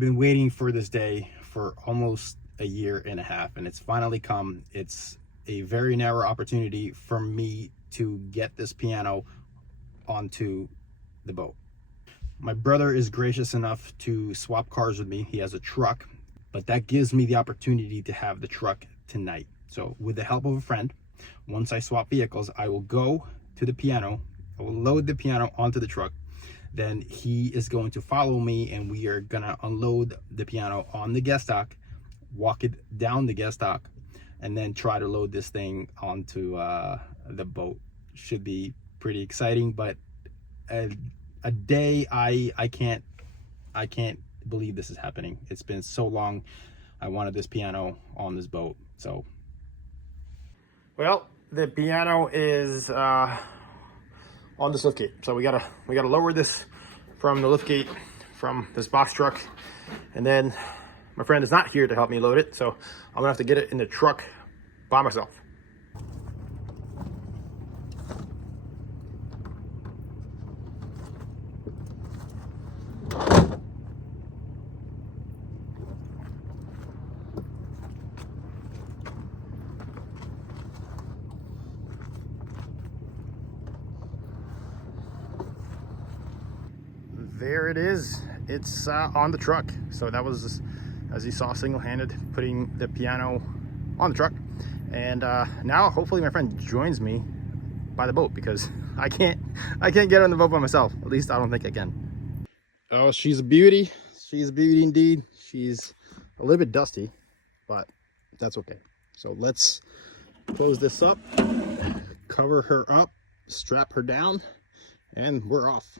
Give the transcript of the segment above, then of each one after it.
I've been waiting for this day for almost a year and a half, and it's finally come. It's a very narrow opportunity for me to get this piano onto the boat. My brother is gracious enough to swap cars with me. He has a truck, but that gives me the opportunity to have the truck tonight. So with the help of a friend, once I swap vehicles, I will go to the piano, I will load the piano onto the truck, then he is going to follow me and we are gonna unload the piano on the guest dock, walk it down the guest dock, and then try to load this thing onto the boat. Should be pretty exciting, but a day I can't believe this is happening. It's been so long. I wanted this piano on this boat. So, well, the piano is on this lift gate. So we gotta lower this from the lift gate from this box truck, and then my friend is not here to help me load it, so I'm gonna have to get it in the truck by myself. There it is. It's on the truck. So that was, as you saw, single-handed putting the piano on the truck. And now hopefully my friend joins me by the boat, because I can't get on the boat by myself. At least I don't think I can. Oh, she's a beauty. She's a beauty indeed. She's a little bit dusty, but that's okay. So let's close this up, cover her up, strap her down, and we're off.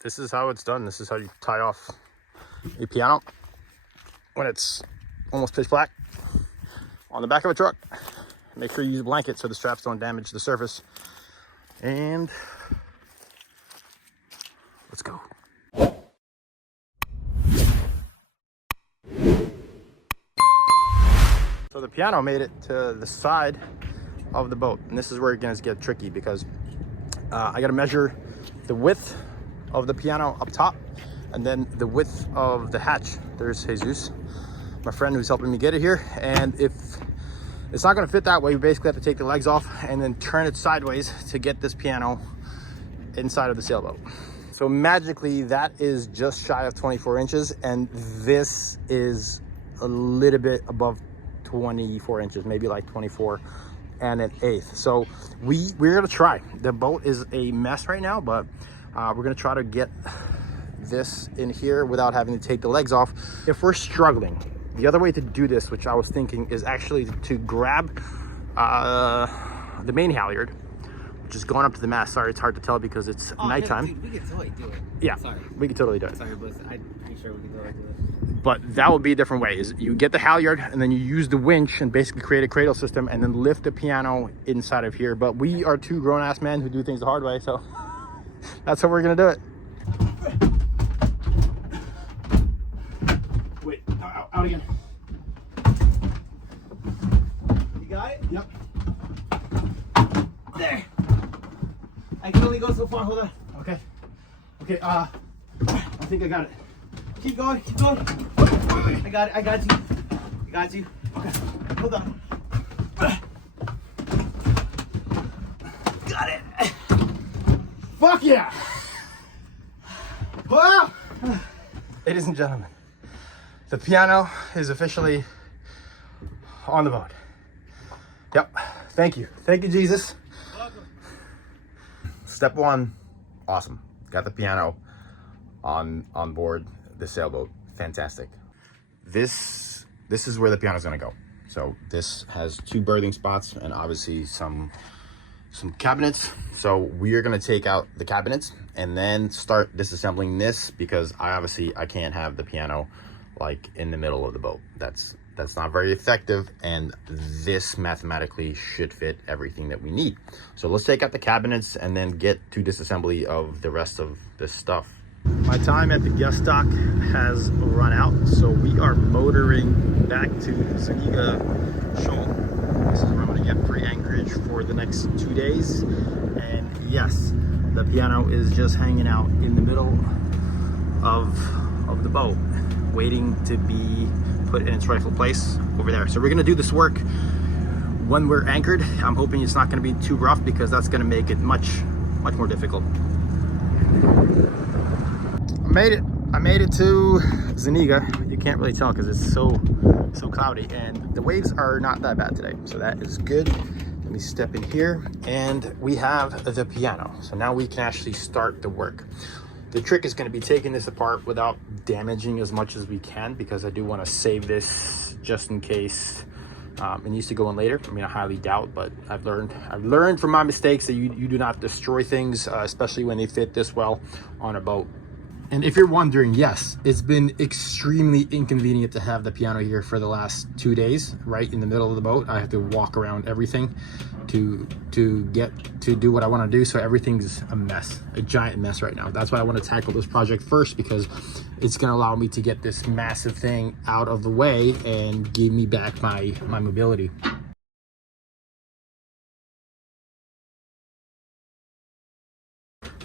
This is how it's done. This is how you tie off a piano when it's almost pitch black on the back of a truck. Make sure you use a blanket so the straps don't damage the surface. And let's go. So the piano made it to the side of the boat, and this is where it's gonna get tricky, because I gotta measure the width of the piano up top and then the width of the hatch. There's Jesus, my friend who's helping me get it here, and if it's not going to fit that way, you basically have to take the legs off and then turn it sideways to get this piano inside of the sailboat. So magically that is just shy of 24 inches, and this is a little bit above 24 inches, maybe like 24 and an eighth. So we're gonna try. The boat is a mess right now, but we're gonna try to get this in here without having to take the legs off. If we're struggling, the other way to do this, which I was thinking, is actually to grab the main halyard, which is going up to the mast. Sorry, it's hard to tell because it's nighttime. No, dude, we could totally do it. Yeah, sorry. We could totally do it. Sorry, but I'm pretty sure we could totally do it. But that would be a different way. Is you get the halyard and then you use the winch and basically create a cradle system and then lift the piano inside of here. But we are two grown-ass men who do things the hard way, so that's how we're gonna do it. Wait, out again. You got it? Yep. There. I can only go so far. Hold on. Okay. Okay. I think I got it. Keep going. Keep going. I got it. I got you. I got you. Okay. Hold on. Got it. Fuck yeah! Wow! Ladies and gentlemen, the piano is officially on the boat. Yep. Thank you. Thank you, Jesus. Welcome. Step one, awesome. Got the piano on board the sailboat. Fantastic. This is where the piano's gonna go. So this has two berthing spots and obviously some cabinets. So we are gonna take out the cabinets and then start disassembling this, because I can't have the piano like in the middle of the boat. That's not very effective, and this mathematically should fit everything that we need. So let's take out the cabinets and then get to disassembly of the rest of this stuff. My time at the guest dock has run out, so we are motoring back to Zuniga Shoal. This is where I'm going to get free anchorage for the next 2 days. And yes, the piano is just hanging out in the middle of the boat, waiting to be put in its rightful place over there. So we're gonna do this work when we're anchored. I'm hoping it's not gonna be too rough because that's gonna make it much more difficult. I made it to Zuniga. You can't really tell because it's so cloudy, and the waves are not that bad today, so that is good. Let me step in here, and we have the piano. So now we can actually start the work. The trick is going to be taking this apart without damaging as much as we can, because I do want to save this just in case it needs to go in later. I mean, I highly doubt, but I've learned from my mistakes that you do not destroy things, especially when they fit this well on a boat. And if you're wondering, yes, it's been extremely inconvenient to have the piano here for the last 2 days, right in the middle of the boat. I have to walk around everything to get to do what I want to do. So everything's a mess, a giant mess right now. That's why I want to tackle this project first, because it's going to allow me to get this massive thing out of the way and give me back my mobility.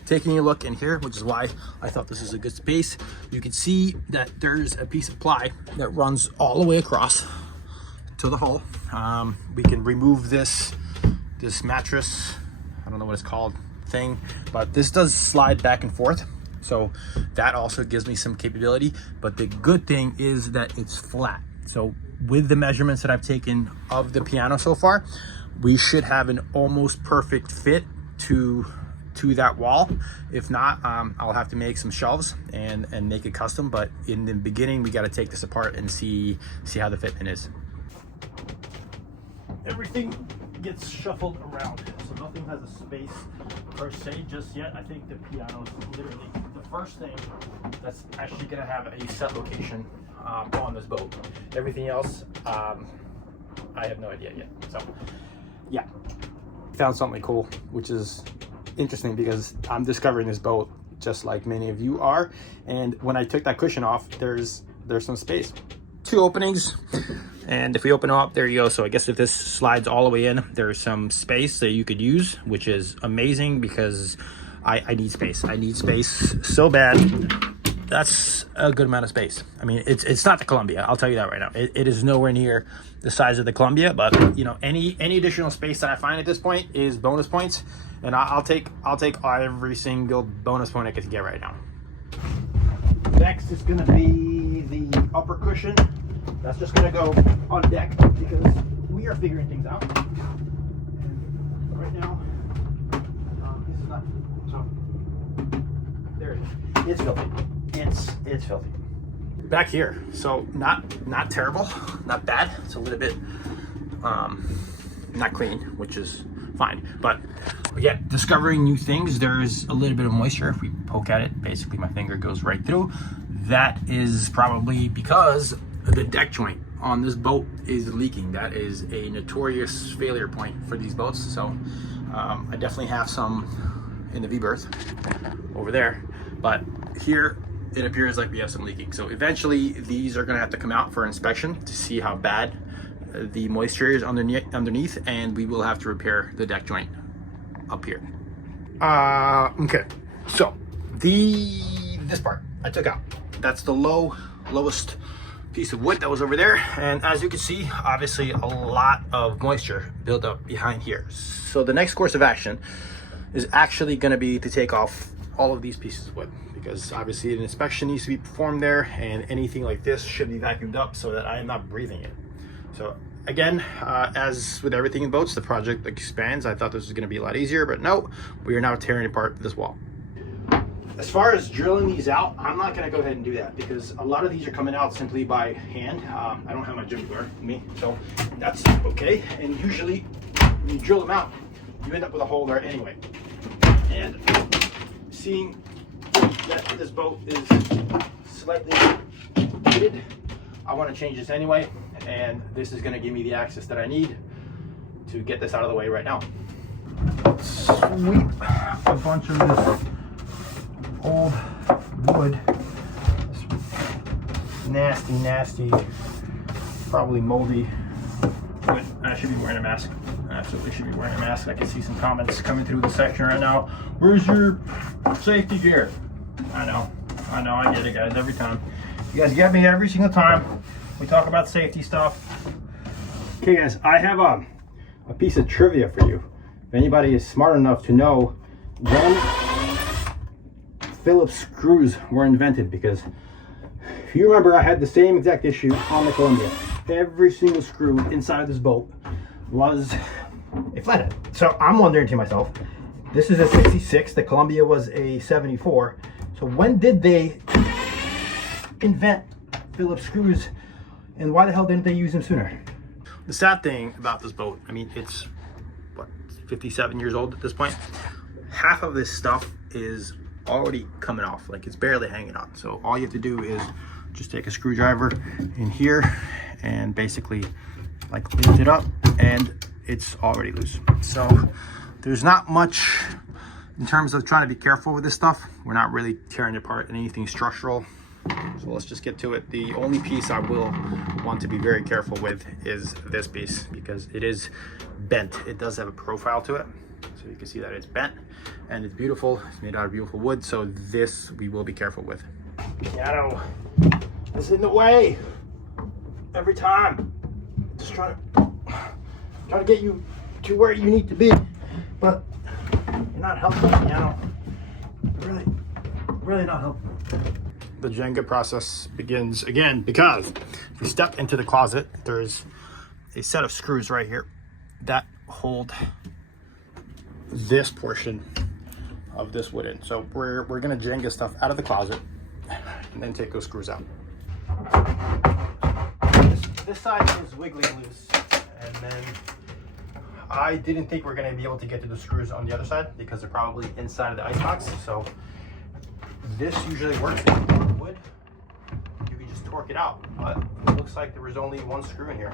Taking a look in here, which is why I thought this is a good space, you can see that there's a piece of ply that runs all the way across to the hull. We can remove this mattress, I don't know what it's called, thing, but this does slide back and forth, so that also gives me some capability. But the good thing is that it's flat, so with the measurements that I've taken of the piano so far, we should have an almost perfect fit to that wall. If not, I'll have to make some shelves and make it custom, but in the beginning we got to take this apart and see how the fitment is. Everything gets shuffled around, so nothing has a space per se just yet. I think the piano is literally the first thing that's actually going to have a set location on this boat. Everything else, I have no idea yet. So yeah, found something cool, which is interesting because I'm discovering this boat just like many of you are. And when I took that cushion off, there's some space, 2 openings, and if we open them up, there you go. So I guess if this slides all the way in, there's some space that you could use, which is amazing because I need space. I need space so bad. That's a good amount of space. I mean, it's not the Columbia, I'll tell you that right now. It is nowhere near the size of the Columbia, but you know, any additional space that I find at this point is bonus points, and I'll take every single bonus point I can get right now. Next is going to be the upper cushion. That's just going to go on deck because we are figuring things out. And right now, this is not so. There it is. It's filthy. It's filthy. Back here, so not terrible, not bad. It's a little bit not clean, which is fine. But yeah, discovering new things. There's a little bit of moisture. If we poke at it, basically my finger goes right through. That is probably because the deck joint on this boat is leaking. That is a notorious failure point for these boats. So I definitely have some in the V-berth over there, but here it appears like we have some leaking. So eventually these are going to have to come out for inspection to see how bad the moisture is underneath, and we will have to repair the deck joint up here. Okay, so this part I took out. That's the lowest piece of wood that was over there, and as you can see, obviously a lot of moisture built up behind here. So the next course of action is actually going to be to take off all of these pieces of wood, because obviously an inspection needs to be performed there, and anything like this should be vacuumed up so that I am not breathing it. So again, as with everything in boats, the project expands. I thought this was going to be a lot easier, but no, we are now tearing apart this wall. As far as drilling these out, I'm not going to go ahead and do that because a lot of these are coming out simply by hand. I don't have my gym gear with me, so that's okay. And usually when you drill them out, you end up with a hole there anyway. And seeing that this boat is slightly pitted, I want to change this anyway, and this is going to give me the access that I need to get this out of the way right now. Sweep a bunch of this old wood, this nasty, probably moldy wood. I should be wearing a mask. I absolutely should be wearing a mask. I can see some comments coming through the section right now. Where's your safety gear? I know, I get it, guys, every time. You guys get me every single time we talk about safety stuff. Okay guys, I have a piece of trivia for you. If anybody is smart enough to know when Phillips screws were invented, because if you remember, I had the same exact issue on the Columbia. Every single screw inside of this boat was a flathead. So I'm wondering to myself, this is a 66, the Columbia was a 74. So when did they invent Phillips screws, and why the hell didn't they use them sooner? The sad thing about this boat, I mean, it's what, 57 years old at this point. Half of this stuff is already coming off, like it's barely hanging on. So all you have to do is just take a screwdriver in here and basically like lift it up, and it's already loose. So there's not much in terms of trying to be careful with this stuff. We're not really tearing apart anything structural. So let's just get to it. The only piece I will want to be very careful with is this piece, because it is bent. It does have a profile to it. So you can see that it's bent and it's beautiful. It's made out of beautiful wood. So this we will be careful with. Piano is in the way every time. Just trying to get you to where you need to be, but you're not helping, piano. Really not helping. The Jenga process begins again, because if you step into the closet, there's a set of screws right here that hold this portion of this wood in. So we're gonna Jenga stuff out of the closet and then take those screws out. This side is wiggly loose, and then I didn't think we're gonna be able to get to the screws on the other side because they're probably inside of the icebox. So this usually works with wood. You can just torque it out, but it looks like there was only one screw in here.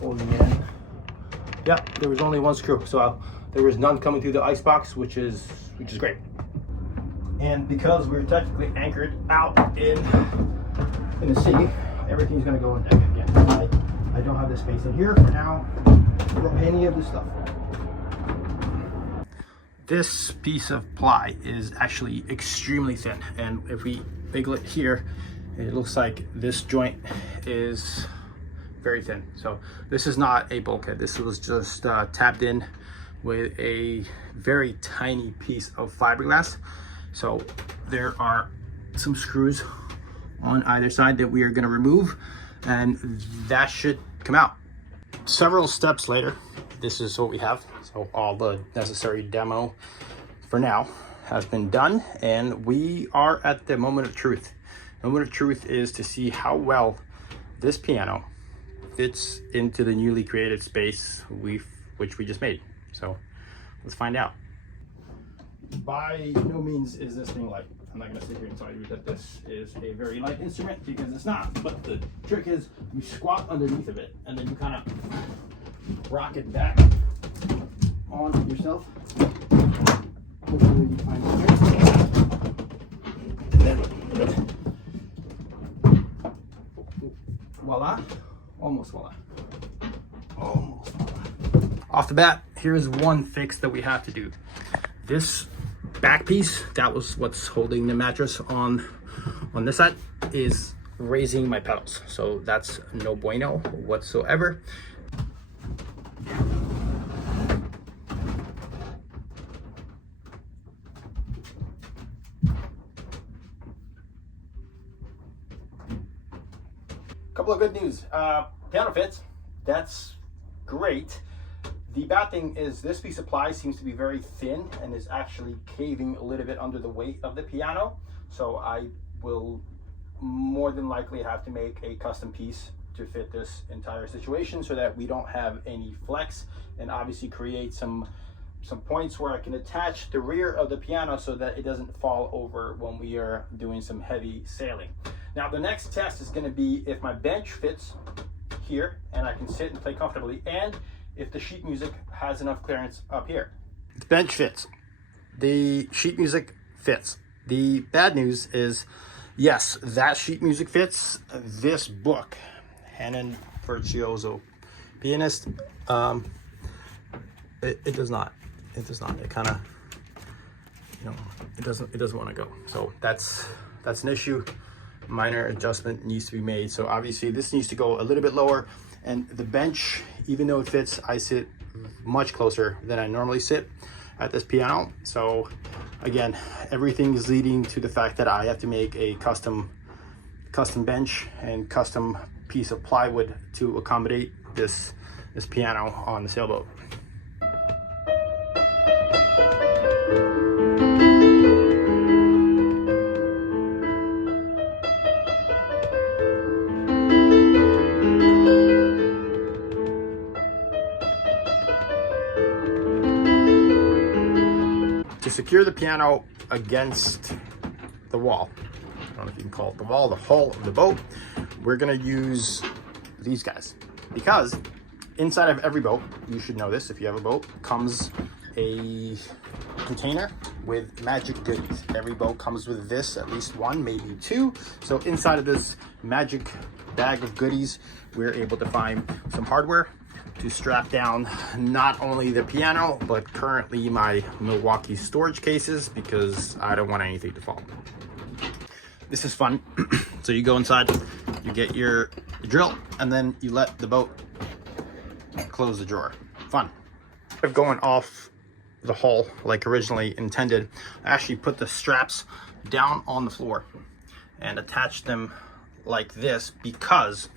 Holding it in. Yeah, there was only one screw, so there was none coming through the icebox, which is great. And because we're technically anchored out in the sea, everything's gonna go in deck again. I don't have the space in here for now for any of this stuff. This piece of ply is actually extremely thin, and if we wiggle it here, it looks like this joint is very thin. So this is not a bulkhead. This was just tapped in with a very tiny piece of fiberglass. So there are some screws on either side that we are going to remove, and that should come out. Several steps later, this is what we have. So all the necessary demo for now has been done, and we are at the moment of truth. The moment of truth is to see how well this piano fits into the newly created space which we just made. So let's find out. By no means is this thing light. I'm not gonna sit here and tell you that this is a very light instrument, because it's not. But the trick is you squat underneath of it, and then you kind of rock it back on yourself. Hopefully you find it. And then voila, almost voila. Almost voila. Off the bat, here's one fix that we have to do. This back piece, that was what's holding the mattress on this side, is raising my pedals. So that's no bueno whatsoever. Couple of good news. Piano fits. That's great. The bad thing is this piece of ply seems to be very thin and is actually caving a little bit under the weight of the piano. So I will more than likely have to make a custom piece to fit this entire situation, so that we don't have any flex, and obviously create some points where I can attach the rear of the piano so that it doesn't fall over when we are doing some heavy sailing. Now the next test is going to be if my bench fits here and I can sit and play comfortably, and if the sheet music has enough clearance up here. The bench fits. The sheet music fits. The bad news is, yes, that sheet music fits. This book, Hanon Virtuoso Pianist, it does not. It does not. It kind of, you know, it doesn't want to go. So that's an issue. minor adjustment needs to be made. So obviously this needs to go a little bit lower, and the bench, even though it fits, I sit much closer than I normally sit at this piano. So again, everything is leading to the fact that I have to make a custom bench and custom piece of plywood to accommodate this piano on the Sailboat. To secure the piano against the wall, I don't know if you can call it the wall, the hull of the boat, we're gonna use these guys, because inside of every boat, you should know this if you have a boat, comes a container with magic goodies. Every boat comes with this, at least one, maybe two. So inside of this magic bag of goodies, we're able to find some hardware to strap down not only the piano, but currently my Milwaukee storage cases, because I don't want anything to fall. This is fun. So you go inside, you get your drill, and then you let the boat close the drawer. Fun. Instead of going off the hull like originally intended, I actually put the straps down on the floor and attached them like this, because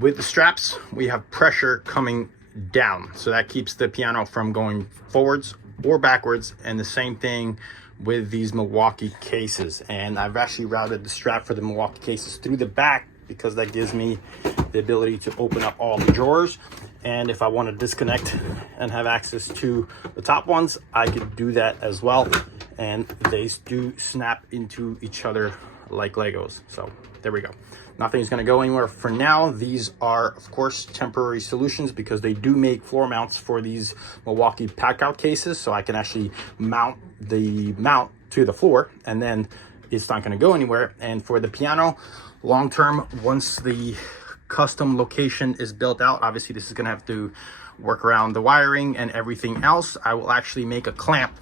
with the straps we have pressure coming down, so that keeps the piano from going forwards or backwards. And the same thing with these Milwaukee cases, and I've actually routed the strap for the Milwaukee cases through the back, because that gives me the ability to open up all the drawers, and if I want to disconnect and have access to the top ones, I could do that as well, and they do snap into each other like Legos. So there we go. Nothing's going to go anywhere for now. These are, of course, temporary solutions, because they do make floor mounts for these Milwaukee pack out cases, so I can actually mount the mount to the floor, and then it's not going to go anywhere. And for the piano, long term, once the custom location is built out, obviously this is going to have to work around the wiring and everything else, I will actually make a clamp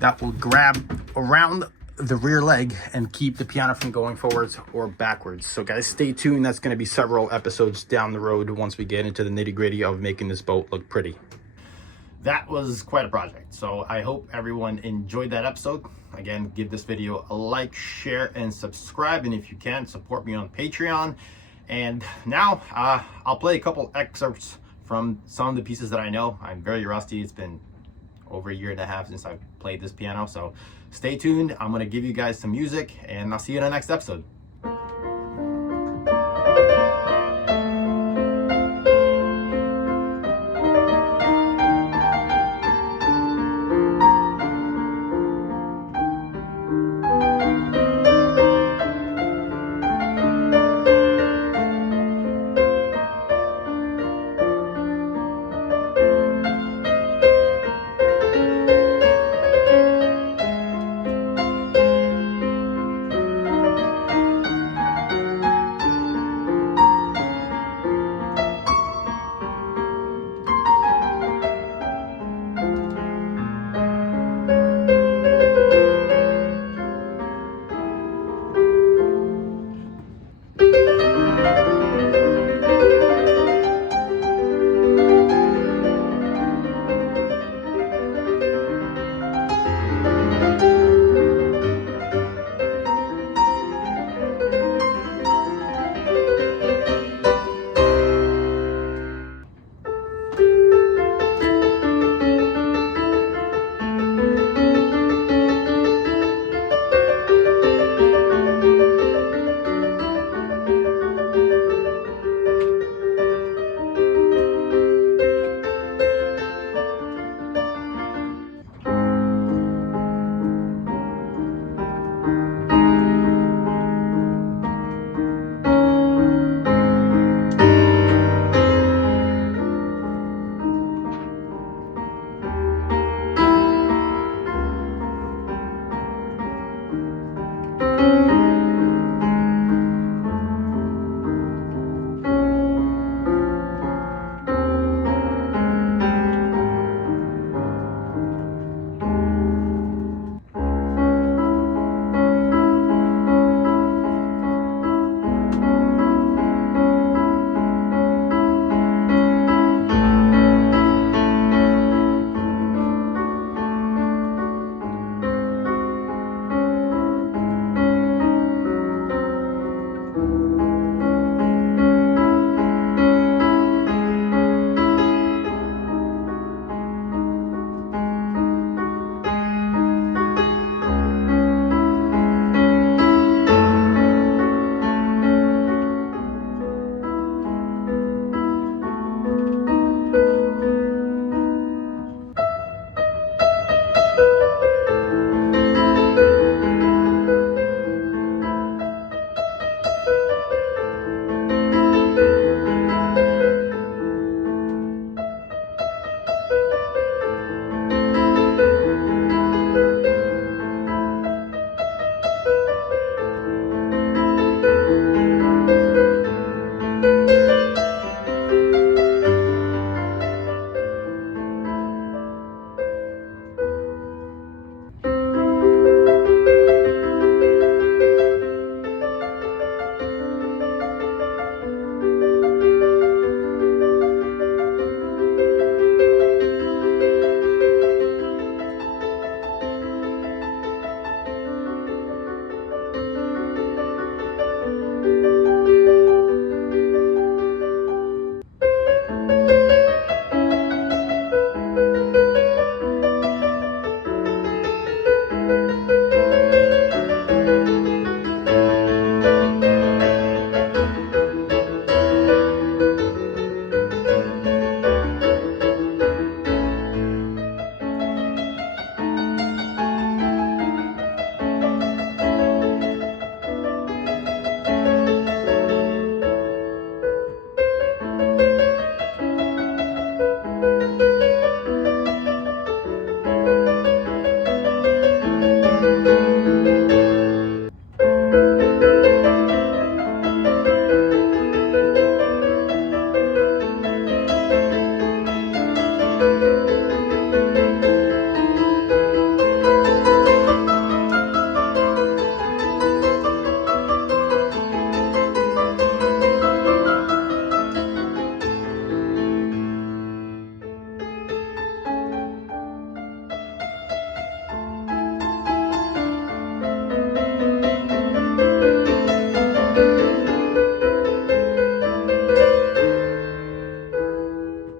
that will grab around the rear leg and keep the piano from going forwards or backwards. So guys, stay tuned. That's going to be several episodes down the road once we get into the nitty-gritty of making this boat look pretty. That was quite a project, so I hope everyone enjoyed that episode. Again, give this video a like, share, and subscribe, and if you can, support me on Patreon. And now I'll play a couple excerpts from some of the pieces that I know. I'm very rusty. It's been over a year and a half since I've played this piano, so stay tuned. I'm going to give you guys some music, and I'll see you in the next episode.